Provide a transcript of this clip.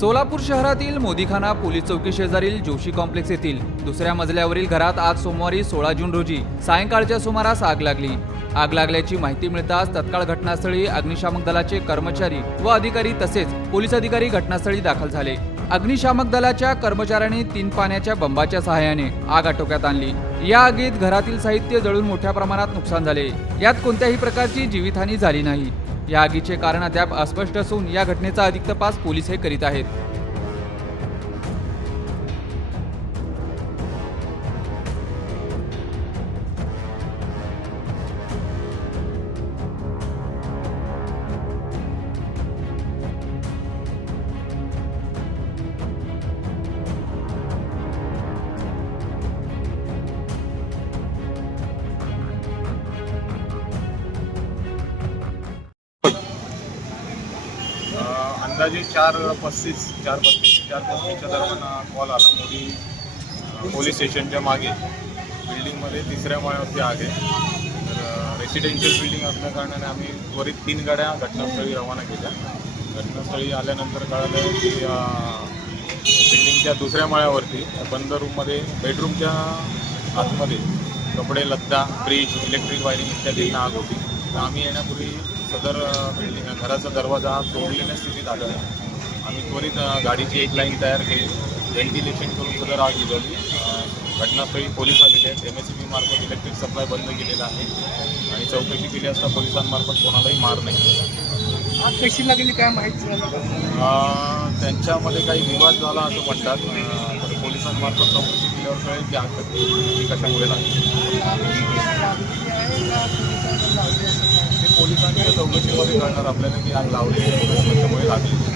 सोलापूर शहरातील मोदीखाना पोलीस चौकी शेजारील जोशी कॉम्प्लेक्स येथील. दुसऱ्या मजल्यावरील घरात आज सोमवारी सोळा जून रोजी सायंकाळच्या सुमारास आग लागली. आग लागल्याची माहिती मिळताच तत्काळ घटनास्थळी अग्निशामक दलाचे कर्मचारी व अधिकारी तसेच पोलीस अधिकारी घटनास्थळी दाखल झाले. अग्निशामक दलाच्या कर्मचाऱ्यांनी तीन पाण्याच्या बंबाच्या सहाय्याने आग आटोक्यात आणली. या आगीत घरातील साहित्य जळून मोठ्या प्रमाणात नुकसान झाले. यात कोणत्याही प्रकारची जीवितहानी झाली नाही. या आगीचे कारण अद्याप अस्पष्ट असून या घटनेचा अधिक तपास पोलीस हे करीत आहेत. अंदाजे चार पस्तीस चार पस्तीस चार पस्तीसच्या दरम्यान कॉल आला. मोदी पोलीस स्टेशनच्या मागे. बिल्डिंगमध्ये तिसऱ्या माळ्यावरती आग आहे. तर रेसिडेन्शियल बिल्डिंग असल्या कारणाने आम्ही त्वरित तीन गाड्या घटनास्थळी रवाना केल्या. घटनास्थळी आल्यानंतर कळालं की बिल्डिंगच्या दुसऱ्या माळ्यावरती बंद रूममध्ये बेडरूमच्या आतमध्ये कपडे लत्ता फ्रीज इलेक्ट्रिक वायरिंग इत्यादींना आग होती. तर आम्ही येण्यापूर्वी सदर बिल्डिंग घराचा दरवाजा हा तोडलेल्या स्थितीत आढळला आम्ही त्वरित गाडीची एक लाईन तयार केली. व्हेंटिलेशन करून सदर आग अ, घटनास्थळी पोलीस आलेले आहेत. एम एस सी बी मार्फत इलेक्ट्रिक सप्लाय बंद केलेला आहे. आणि चौकशी केली असता पोलिसांमार्फत कोणालाही मार नाही. आग कशी लागली काय माहिती त्यांच्यामध्ये काही विवाद झाला असं म्हणतात. तर पोलिसांमार्फत चौकशी केल्यावर कळेल की आग कशी कशामुळे लागली पोलिसांनी चौकशीमध्ये कळणार आपल्याला की आग लावली त्यामुळे लागली.